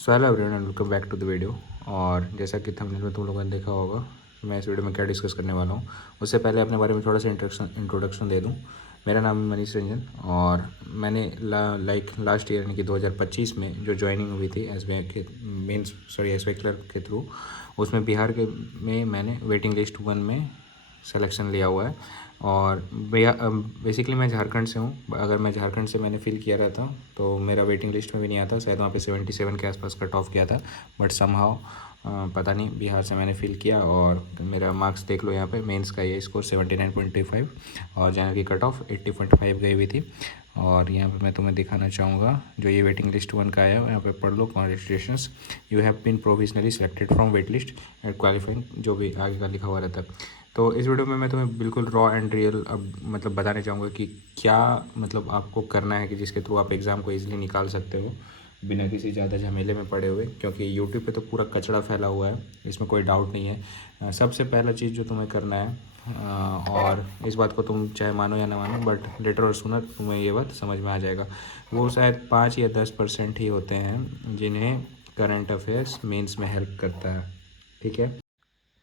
So hello everyone and welcome back to the video. और जैसा कि थंबनेल में तुम लोगों ने देखा होगा, मैं इस वीडियो में क्या डिस्कस करने वाला हूँ। उससे पहले अपने बारे में थोड़ा सा इंट्रोडक्शन दे दूँ। मेरा नाम है मनीष रंजन और मैंने लास्ट ईयर यानी कि 2025 में जो ज्वाइनिंग हुई थी एस वाई क्लर्क के थ्रू, उसमें बिहार के में मैंने वेटिंग लिस्ट 1 में सिलेक्शन लिया हुआ है। और बेसिकली मैं झारखंड से हूँ। अगर मैं झारखंड से मैंने फिल किया रहता तो मेरा वेटिंग लिस्ट में भी नहीं आता, शायद वहाँ पे 77 के आसपास कट ऑफ किया था। बट समहाउ पता नहीं, बिहार से मैंने फिल किया और मेरा मार्क्स देख लो यहाँ पे। मेंस का ये स्कोर 79.25 और जहाँ की कट ऑफ 80.5 गई हुई थी। और यहाँ पे मैं तुम्हें दिखाना चाहूँगा जो ये वेटिंग लिस्ट 1 का आया है, यहाँ पे पढ़ लो। Congratulations, you have been provisionally selected from wait list and qualifying, जो भी आगे का लिखा हुआ रहता है। तो इस वीडियो में मैं तुम्हें बिल्कुल रॉ एंड रियल अब मतलब बताने चाहूँगा कि क्या मतलब आपको करना है कि जिसके थ्रू आप एग्ज़ाम को ईजिली निकाल सकते हो बिना किसी ज़्यादा झमेले में पड़े हुए। क्योंकि यूट्यूब पे तो पूरा कचरा फैला हुआ है, इसमें कोई डाउट नहीं है। सबसे पहला चीज़ जो तुम्हें करना है, और इस बात को तुम चाहे मानो या ना मानो, बट लेटर और सुनर तुम्हें ये बात समझ में आ जाएगा। वो शायद 5 या 10% ही होते हैं जिन्हें करंट अफेयर्स मेंस में हेल्प करता है। ठीक है,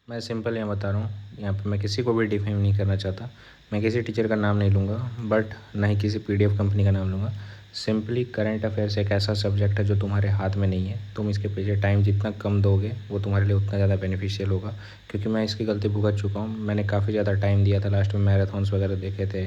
मैं सिंपल यहाँ बता रहा हूँ। यहाँ पे मैं किसी को भी डिफेम नहीं करना चाहता, मैं किसी टीचर का नाम नहीं लूँगा, बट ना ही किसी पीडीएफ कंपनी का नाम लूँगा। सिंपली करंट अफेयर्स एक ऐसा सब्जेक्ट है जो तुम्हारे हाथ में नहीं है। तुम इसके पीछे टाइम जितना कम दोगे वो तुम्हारे लिए उतना ज़्यादा बेनिफिशियल होगा। क्योंकि मैं इसकी गलती भुगत चुका हूँ। मैंने काफ़ी ज़्यादा टाइम दिया था, लास्ट में मैराथन्स वगैरह देखे थे,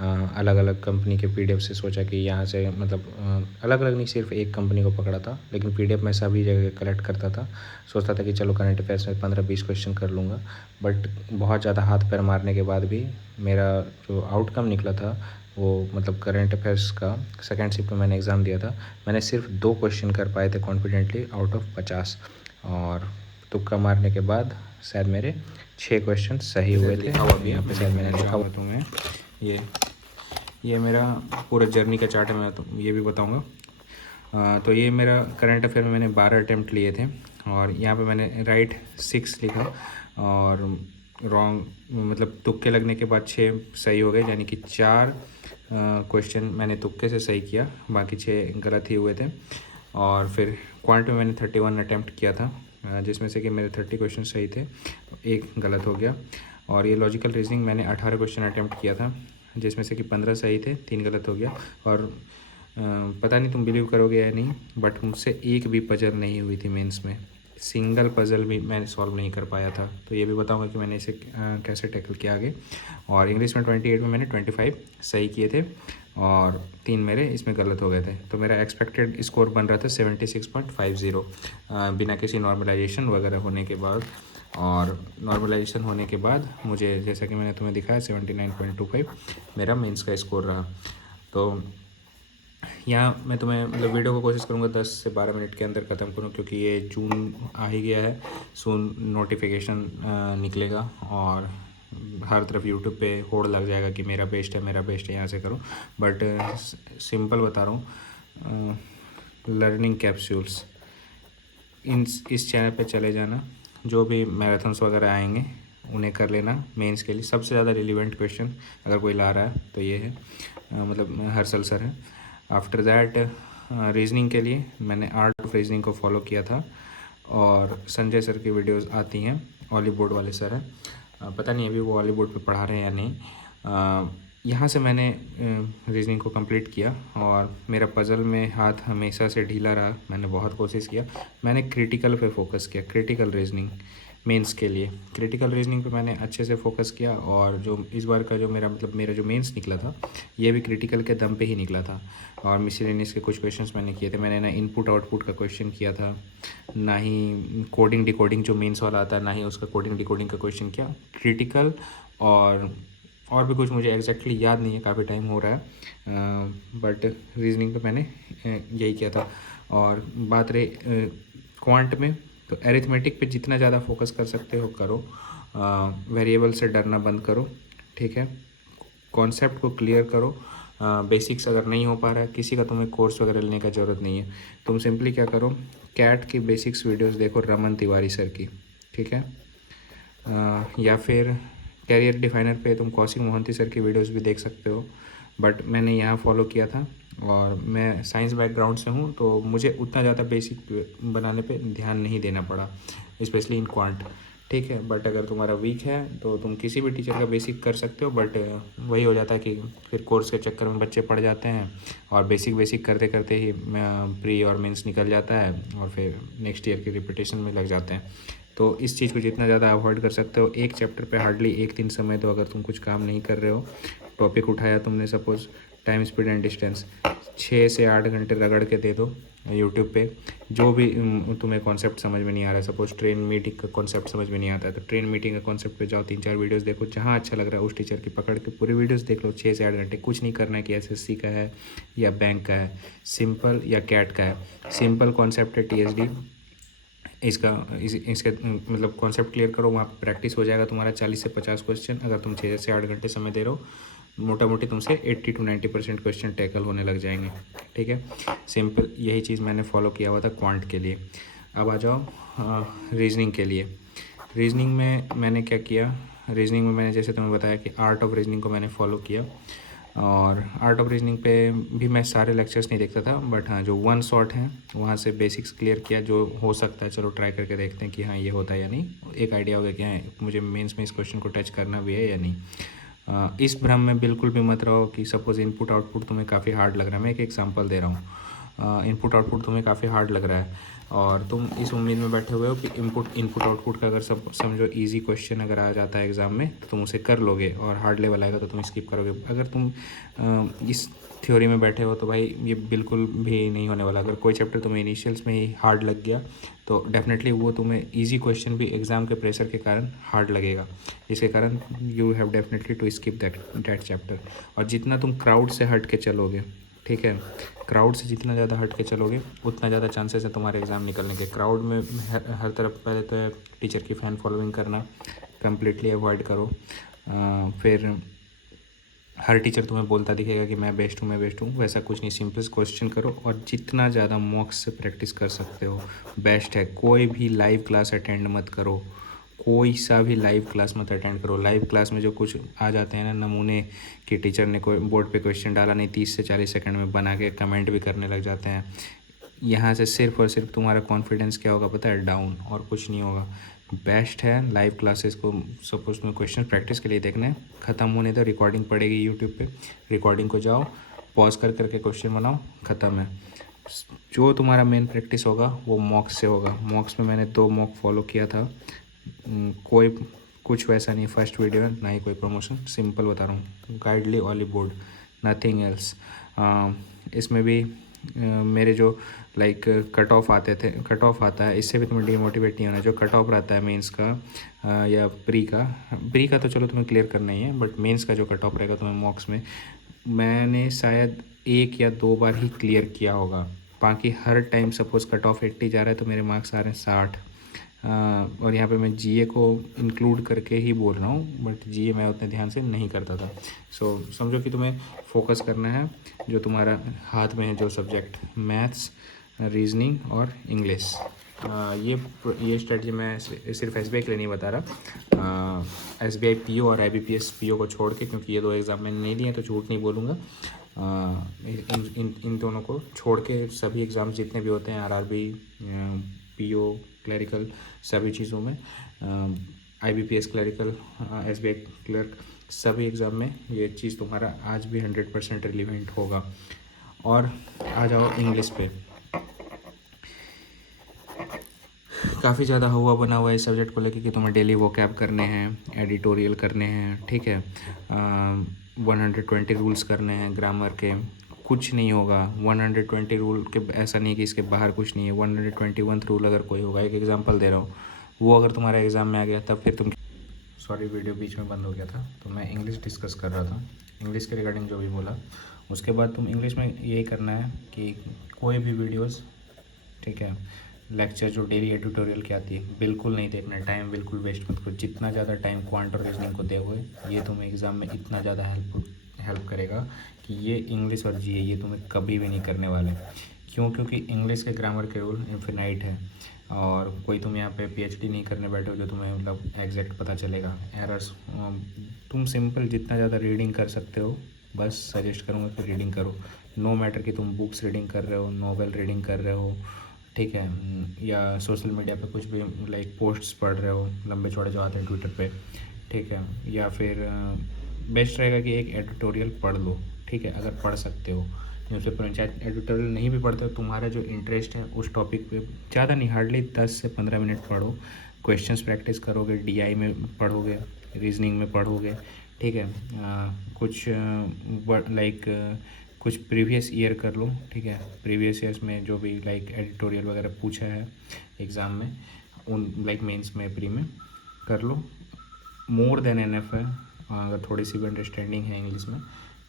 अलग अलग कंपनी के पीडीएफ से सोचा कि यहाँ से मतलब अलग अलग नहीं, सिर्फ एक कंपनी को पकड़ा था, लेकिन पीडीएफ मैं सभी जगह कलेक्ट करता था। सोचता था कि चलो करंट अफेयर्स में 15-20 क्वेश्चन कर लूँगा। बट बहुत ज़्यादा हाथ पैर मारने के बाद भी मेरा जो आउटकम निकला था वो मतलब करंट अफेयर्स का सेकेंड शिफ्ट में मैंने एग्ज़ाम दिया था, मैंने सिर्फ 2 क्वेश्चन कर पाए थे कॉन्फिडेंटली आउट ऑफ 50। और तुक्का मारने के बाद शायद मेरे 6 क्वेश्चन सही हुए थे। यहाँ पे शायद मैंने लिखा हुआ तुम्हें, ये मेरा पूरा जर्नी का चार्ट है, मैं तो ये भी बताऊँगा। तो ये मेरा करंट अफेयर में मैंने 12 अटैम्प्ट लिए थे और यहाँ पे मैंने राइट 6 लिखा और रॉन्ग मतलब तुक्के लगने के बाद 6 सही हो गए, यानी कि 4 क्वेश्चन मैंने तुक्के से सही किया, बाकी 6 गलत ही हुए थे। और फिर क्वांट में मैंने 31 अटैम्प्ट किया था, जिसमें से कि मेरे 30 क्वेश्चन सही थे, एक गलत हो गया। और ये लॉजिकल रीजनिंग मैंने 18 क्वेश्चन अटैम्प्ट किया था, जिसमें से कि 15 सही थे, 3 गलत हो गया। और पता नहीं तुम बिलीव करोगे या नहीं, बट मुझसे एक भी पजल नहीं हुई थी मेंस में, सिंगल पजल भी मैंने सॉल्व नहीं कर पाया था। तो ये भी बताऊंगा कि मैंने इसे कैसे टैकल किया आगे। और इंग्लिश में 28 में मैंने 25 सही किए थे और 3 मेरे इसमें गलत हो गए थे। तो मेरा एक्सपेक्टेड स्कोर बन रहा था 76.50, बिना किसी नॉर्मलाइजेशन वगैरह होने के बाद। और नॉर्मलाइजेशन होने के बाद मुझे, जैसा कि मैंने तुम्हें दिखाया, 79.25 मेरा मेंस का स्कोर रहा। तो यहाँ मैं तुम्हें मतलब वीडियो को कोशिश करूँगा 10 से 12 मिनट के अंदर ख़त्म करूँ, क्योंकि ये जून आ ही गया है, सून नोटिफिकेशन निकलेगा और हर तरफ यूट्यूब पे होड़ लग जाएगा कि मेरा बेस्ट है, मेरा बेस्ट है, यहाँ से करो। बट सिंपल बता रहा हूँ, लर्निंग कैप्सूल्स इस चैनल पे चले जाना, जो भी मैराथन्स वगैरह आएंगे उन्हें कर लेना। मेंस के लिए सबसे ज़्यादा रिलेवेंट क्वेश्चन अगर कोई ला रहा है तो ये है, मतलब हर्षल सर है। आफ्टर दैट रीजनिंग के लिए मैंने आर्ट ऑफ रीजनिंग को फॉलो किया था और संजय सर की वीडियोस आती हैं, हॉलीवुड वाले सर हैं। पता नहीं अभी वो हॉलीवुड पे पढ़ा रहे हैं या नहीं। यहाँ से मैंने रीजनिंग को कंप्लीट किया और मेरा पज़ल में हाथ हमेशा से ढीला रहा, मैंने बहुत कोशिश किया। मैंने क्रिटिकल पे फोकस किया, क्रिटिकल रीजनिंग मेंस के लिए क्रिटिकल रीजनिंग पे मैंने अच्छे से फोकस किया। और जो इस बार का जो मेरा जो मेंस निकला था, ये भी क्रिटिकल के दम पे ही निकला था। और मिसलेनियस के कुछ क्वेश्चंस मैंने किए थे। मैंने ना इनपुट आउटपुट का क्वेश्चन किया था, ना ही कोडिंग डिकोडिंग जो मेंस वाला आता है, ना ही उसका कोडिंग डिकोडिंग का क्वेश्चन किया। क्रिटिकल और भी कुछ मुझे एग्जैक्टली याद नहीं है, काफ़ी टाइम हो रहा है, बट रीजनिंग पे मैंने यही किया था। और बात रही क्वांट में, तो एरिथमेटिक पे जितना ज़्यादा फोकस कर सकते हो करो, वेरिएबल से डरना बंद करो, ठीक है। कॉन्सेप्ट को क्लियर करो। बेसिक्स अगर नहीं हो पा रहा है, किसी का तुम्हें कोर्स वगैरह लेने का ज़रूरत नहीं है। तुम सिंपली क्या करो, कैट की बेसिक्स वीडियोस देखो, रमन तिवारी सर की, ठीक है। या फिर कैरियर डिफाइनर पे तुम कौशिक मोहंती सर की वीडियोस भी देख सकते हो, बट मैंने यहाँ फॉलो किया था और मैं साइंस बैकग्राउंड से हूँ, तो मुझे उतना ज़्यादा बेसिक बनाने पे ध्यान नहीं देना पड़ा, स्पेशली इन क्वांट। ठीक है, बट अगर तुम्हारा वीक है तो तुम किसी भी टीचर का बेसिक कर सकते हो, बट वही हो जाता है कि फिर कोर्स के चक्कर में बच्चे पड़ जाते हैं और बेसिक बेसिक करते करते ही प्री और मेंस निकल जाता है और फिर नेक्स्ट ईयर की रिपीटेशन में लग जाते हैं। तो इस चीज़ को जितना ज़्यादा अवॉइड कर सकते हो, एक चैप्टर पे हार्डली 1 दिन समय दो। अगर तुम कुछ काम नहीं कर रहे हो, टॉपिक उठाया तुमने, suppose time, speed and distance, 6 से 8 घंटे रगड़ के दे दो यूट्यूब पे। जो भी तुम्हें कॉन्सेप्ट समझ में नहीं आ रहा है, सपोज ट्रेन मीटिंग का कॉन्सेप्ट समझ में नहीं आता है, तो ट्रेन मीटिंग का कॉन्सेप्ट पे जाओ, 3-4 वीडियोस देखो, जहाँ अच्छा लग रहा है उस टीचर की पकड़ के पूरी वीडियोस देख लो। 6 से 8 घंटे, कुछ नहीं करना है कि एसएससी का है या बैंक का है, सिंपल या कैट का है। सिंपल कॉन्सेप्ट है टीएसडी, इसके मतलब कॉन्सेप्ट क्लियर करो, वहाँ पे प्रैक्टिस हो जाएगा तुम्हारा 40 से 50 क्वेश्चन। अगर तुम 6 से 8 घंटे समय दे रहे हो, मोटा मोटी तुमसे 80 to 90% क्वेश्चन टैकल होने लग जाएंगे। ठीक है, सिंपल यही चीज़ मैंने फॉलो किया हुआ था क्वांट के लिए। अब आ जाओ रीजनिंग के लिए। रीजनिंग में मैंने क्या किया, रीजनिंग में मैंने जैसे तुम्हें बताया कि आर्ट ऑफ रीजनिंग को मैंने फॉलो किया, और आर्ट ऑफ रीजनिंग पे भी मैं सारे लेक्चर्स नहीं देखता था, बट हाँ जो वन शॉट है वहाँ से बेसिक्स क्लियर किया, जो हो सकता है चलो ट्राई करके देखते हैं कि हाँ ये होता है या नहीं, एक आइडिया हो गया कि हाँ मुझे मेंस में इस क्वेश्चन को टच करना भी है या नहीं। इस भ्रम में बिल्कुल भी मत रहो कि सपोज़ इनपुट आउटपुट तुम्हें काफ़ी हार्ड लग रहा है। मैं एक एग्जांपल दे रहा हूँ, इनपुट आउटपुट तुम्हें काफ़ी हार्ड लग रहा है और तुम इस उम्मीद में बैठे हुए हो कि इनपुट आउटपुट का अगर सब समझो इजी क्वेश्चन अगर आ जाता है एग्ज़ाम में तो तुम उसे कर लोगे, और हार्ड लेवल आएगा तो तुम स्किप करोगे। अगर तुम इस थ्योरी में बैठे हो तो भाई ये बिल्कुल भी नहीं होने वाला। अगर कोई चैप्टर तुम्हें इनिशियल्स में ही हार्ड लग गया तो डेफिनेटली वो तुम्हें इजी क्वेश्चन भी एग्ज़ाम के प्रेशर के कारण हार्ड लगेगा, जिसके कारण you have definitely to skip that chapter. और जितना तुम क्राउड से हट के चलोगे, ठीक है, क्राउड से जितना ज़्यादा हट के चलोगे उतना ज़्यादा चांसेस है तुम्हारे एग्ज़ाम निकलने के। क्राउड में हर तरफ पहले तो टीचर की फ़ैन फॉलोइंग करना कम्प्लीटली अवॉइड करो। फिर हर टीचर तुम्हें बोलता दिखेगा कि मैं बेस्ट हूँ, वैसा कुछ नहीं। सिंपल क्वेश्चन करो और जितना ज़्यादा मॉक्स से प्रैक्टिस कर सकते हो बेस्ट है। कोई भी लाइव क्लास अटेंड मत करो, कोई सा भी लाइव क्लास मत अटेंड करो। लाइव क्लास में जो कुछ आ जाते हैं ना नमूने, कि टीचर ने कोई बोर्ड पे क्वेश्चन डाला नहीं, 30 से 40 सेकंड में बना के कमेंट भी करने लग जाते हैं, यहाँ से सिर्फ और सिर्फ तुम्हारा कॉन्फिडेंस क्या होगा पता है, डाउन, और कुछ नहीं होगा। बेस्ट है लाइव क्लासेस को, सपोज तुम्हें क्वेश्चन प्रैक्टिस के लिए देखना है, ख़त्म होने दो, रिकॉर्डिंग पड़ेगी यूट्यूब पे, रिकॉर्डिंग को जाओ पॉज कर करके क्वेश्चन बनाओ, ख़त्म है। जो तुम्हारा मेन प्रैक्टिस होगा वो मॉक्स से होगा। मॉक्स में मैंने 2 मॉक फॉलो किया था, कोई कुछ वैसा नहीं फर्स्ट वीडियो है ना ही कोई प्रमोशन, सिंपल बता रहा हूँ, गाइडली ऑली बोर्ड, नथिंग एल्स। इसमें भी मेरे जो लाइक कट ऑफ आते थे, कट ऑफ आता है, इससे भी तुम्हें डीमोटिवेट नहीं होना। जो कट ऑफ रहता है मेंस का या प्री का तो चलो तुम्हें क्लियर करना ही है, बट मेंस का जो कट ऑफ रहेगा तुम्हें मॉक्स में, मैंने शायद 1 या 2 बार ही क्लियर किया होगा। बाकी हर टाइम सपोज़ कट ऑफ 80 जा रहा है तो मेरे मार्क्स आ रहे हैं 60। और यहाँ पे मैं जीए को इंक्लूड करके ही बोल रहा हूँ, बट जीए मैं उतने ध्यान से नहीं करता था। सो समझो कि तुम्हें फोकस करना है जो तुम्हारा हाथ में है, जो सब्जेक्ट मैथ्स, रीजनिंग और इंग्लिश। ये स्ट्रेटजी मैं सिर्फ एसबीआई के लिए नहीं बता रहा, एसबीआई पीओ और आईबीपीएस पीओ को छोड़ के, क्योंकि ये 2 एग्ज़ाम मैंने नहीं दिए तो झूठ नहीं बोलूँगा। इन दोनों को छोड़ के सभी एग्ज़ाम जितने भी होते हैं, आरआरबी, पीओ, क्लरिकल, सभी चीज़ों में, आईबीपीएस क्लरिकल, एसबीआई क्लर्क, सभी एग्ज़ाम में ये चीज़ तुम्हारा आज भी 100% रिलीवेंट होगा। और आ जाओ इंग्लिश पे, काफ़ी ज़्यादा हुआ बना हुआ है इस सब्जेक्ट को लेके कि तुम्हें डेली वोकैब करने हैं, एडिटोरियल करने हैं, ठीक है, 120 रूल्स करने हैं ग्रामर के। कुछ नहीं होगा 120 रूल के, ऐसा नहीं कि इसके बाहर कुछ नहीं है। 121 रूल अगर कोई होगा, एक एग्जांपल दे रहा हूँ, वो अगर तुम्हारा एग्ज़ाम में आ गया तब फिर तुम, सॉरी वीडियो बीच में बंद हो गया था, तो मैं इंग्लिश डिस्कस कर रहा था, इंग्लिश के रिगार्डिंग जो भी बोला। उसके बाद तुम इंग्लिश में यही करना है कि कोई भी वीडियोज़, ठीक है, लेक्चर जो डेली एडिटोरियल की आती है बिल्कुल नहीं देखना है। टाइम बिल्कुल वेस्ट मत करो। जितना ज़्यादा टाइम क्वांट और रीजनिंग को दोगे ये तुम्हें एग्ज़ाम में इतना ज़्यादा हेल्प करेगा कि ये इंग्लिश और जीए ये तुम्हें कभी भी नहीं करने वाले। क्यों? क्योंकि इंग्लिश के ग्रामर के रूल इन्फिनाइट है, और कोई तुम यहाँ पे पीएचडी नहीं करने बैठे हो जो तुम्हें मतलब एग्जैक्ट पता चलेगा। एरर्स, तुम सिंपल जितना ज़्यादा रीडिंग कर सकते हो, बस सजेस्ट करूँगा कि रीडिंग करो। नो मैटर कि तुम बुक्स रीडिंग कर रहे हो, नॉवेल रीडिंग कर रहे हो, ठीक है, या सोशल मीडिया पे कुछ भी लाइक पोस्ट्स पढ़ रहे हो लंबे चौड़े जो आते हैं ट्विटर पे, ठीक है, या फिर बेस्ट रहेगा कि एक एडिटोरियल पढ़ लो, ठीक है, अगर पढ़ सकते हो न्यूज़पेपर में। चाहे एडिटोरियल नहीं भी पढ़ते हो, तुम्हारा जो इंटरेस्ट है उस टॉपिक पे ज़्यादा नहीं, हार्डली 10 से 15 मिनट पढ़ो, क्वेश्चंस प्रैक्टिस करोगे, डीआई में पढ़ोगे, रीजनिंग में पढ़ोगे, ठीक है, कुछ लाइक कुछ प्रीवियस ईयर कर लो, ठीक है, प्रीवियस ईयर्स में जो भी लाइक एडिटोरियल वगैरह पूछा है एग्ज़ाम में, उन लाइक मेंस में, प्री में कर लो, मोर देन एनफ है। अगर थोड़ी सी भी अंडरस्टैंडिंग है इंग्लिश में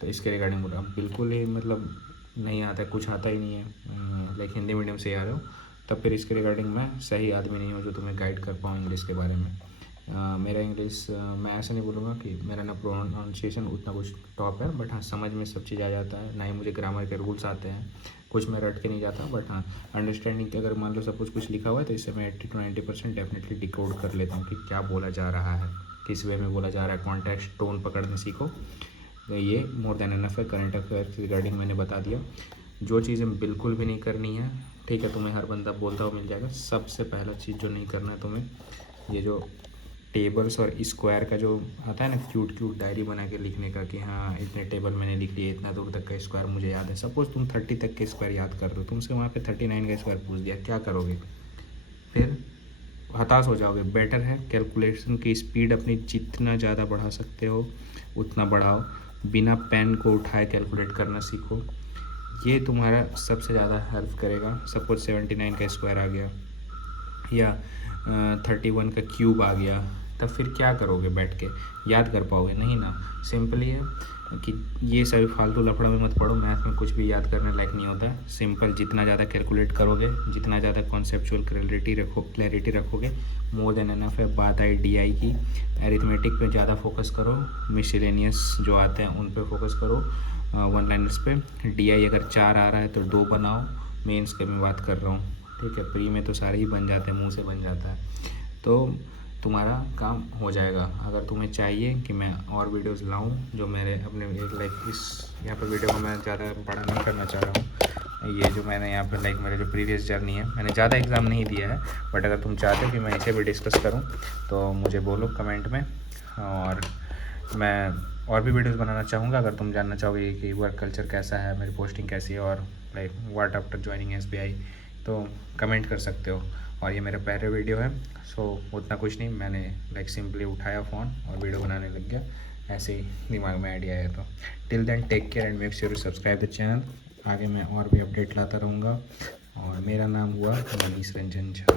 तो इसके रिगार्डिंग बोला, अब बिल्कुल ही मतलब नहीं आता है, कुछ आता ही नहीं है, लाइक हिंदी मीडियम से आ रहे हो, तब फिर इसके रिगार्डिंग मैं सही आदमी नहीं हूँ जो तुम्हें गाइड कर पाऊँ इंग्लिश के बारे में। मेरा इंग्लिश मैं ऐसा नहीं बोलूँगा कि मेरा ना प्रोनाउंसिएशन उतना कुछ टॉप है, बट हाँ समझ में सब चीज़ आ जाता है, ना ही मुझे ग्रामर के रूल्स आते हैं, कुछ मैं रट के नहीं जाता, बट हाँ अंडरस्टैंडिंग के अगर मान लो सब कुछ लिखा हुआ है तो इससे मैं 80 to 90% डेफिनेटली डिकोड कर लेता हूँ कि क्या बोला जा रहा है, किस वे में बोला जा रहा है, कॉन्टेक्स्ट टोन पकड़ने सीखो। तो ये मोर देन एनफ है। करंट अफेयर्स रिगार्डिंग मैंने बता दिया। जो चीज़ें बिल्कुल भी नहीं करनी है, ठीक है, तुम्हें हर बंदा बोलता हुआ मिल जाएगा। सबसे पहला चीज़ जो नहीं करना है तुम्हें, ये जो टेबल्स और स्क्वायर का जो आता है ना, क्यूट क्यूट डायरी बना के लिखने का कि हाँ इतने टेबल मैंने लिख लिए, इतना दूर तक का स्क्वायर मुझे याद है। सपोज़ तुम 30 तक के स्क्वायर याद कर रहे हो, तुमसे वहाँ पे 39 का स्क्वायर पूछ दिया, क्या करोगे? फिर हताश हो जाओगे। बेटर है कैलकुलेशन की स्पीड अपनी जितना ज़्यादा बढ़ा सकते हो उतना बढ़ाओ, बिना पेन को उठाए कैलकुलेट करना सीखो। ये तुम्हारा सबसे ज़्यादा हेल्प करेगा। सपोज 79 का स्क्वायर आ गया या 31 का क्यूब आ गया, तब फिर क्या करोगे? बैठ के याद कर पाओगे? नहीं ना। सिंपली है कि ये सभी फालतू लफड़ा में मत पड़ो, मैथ में कुछ भी याद करने लायक नहीं होता है। सिंपल, जितना ज़्यादा कैलकुलेट करोगे, जितना ज़्यादा कॉन्सेप्चुअल क्लैरिटी रखोगे, मोर देन एनफ है। बात आई डीआई की, एरिथमेटिक पे ज़्यादा फोकस करो, मिसलेनियस जो आते हैं उन पे फोकस करो, वन लाइनर्स पे। डीआई अगर 4 आ रहा है तो 2 बनाओ, मेंस के मैं बात कर रहा हूँ, ठीक है। प्री में तो सारे ही बन जाते हैं, मुंह से बन जाता है, तो तुम्हारा काम हो जाएगा। अगर तुम्हें चाहिए कि मैं और वीडियोस लाऊं जो मेरे अपने लाइक इस यहाँ पर वीडियो को मैं ज़्यादा बड़ा नहीं करना चाह रहा हूँ। ये जो मैंने यहाँ पर लाइक मेरे जो प्रीवियस जर्नी है, मैंने ज़्यादा एग्ज़ाम नहीं दिया है, बट अगर तुम चाहते हो कि मैं इसे भी डिस्कस करूँ तो मुझे बोलो कमेंट में, और मैं और भी वीडियोस बनाना चाहूँगा। अगर तुम जानना चाहोगे कि वर्क कल्चर कैसा है, मेरी पोस्टिंग कैसी है, और like what after joining SBI, तो कमेंट कर सकते हो। और ये मेरा पहला वीडियो है, सो उतना कुछ नहीं, मैंने लाइक सिंपली उठाया फ़ोन और वीडियो बनाने लग गया, ऐसे ही दिमाग में आइडिया आया। तो till then take care and make sure to subscribe the channel. आगे मैं और भी अपडेट लाता रहूँगा। और मेरा नाम हुआ मनीष रंजन झा।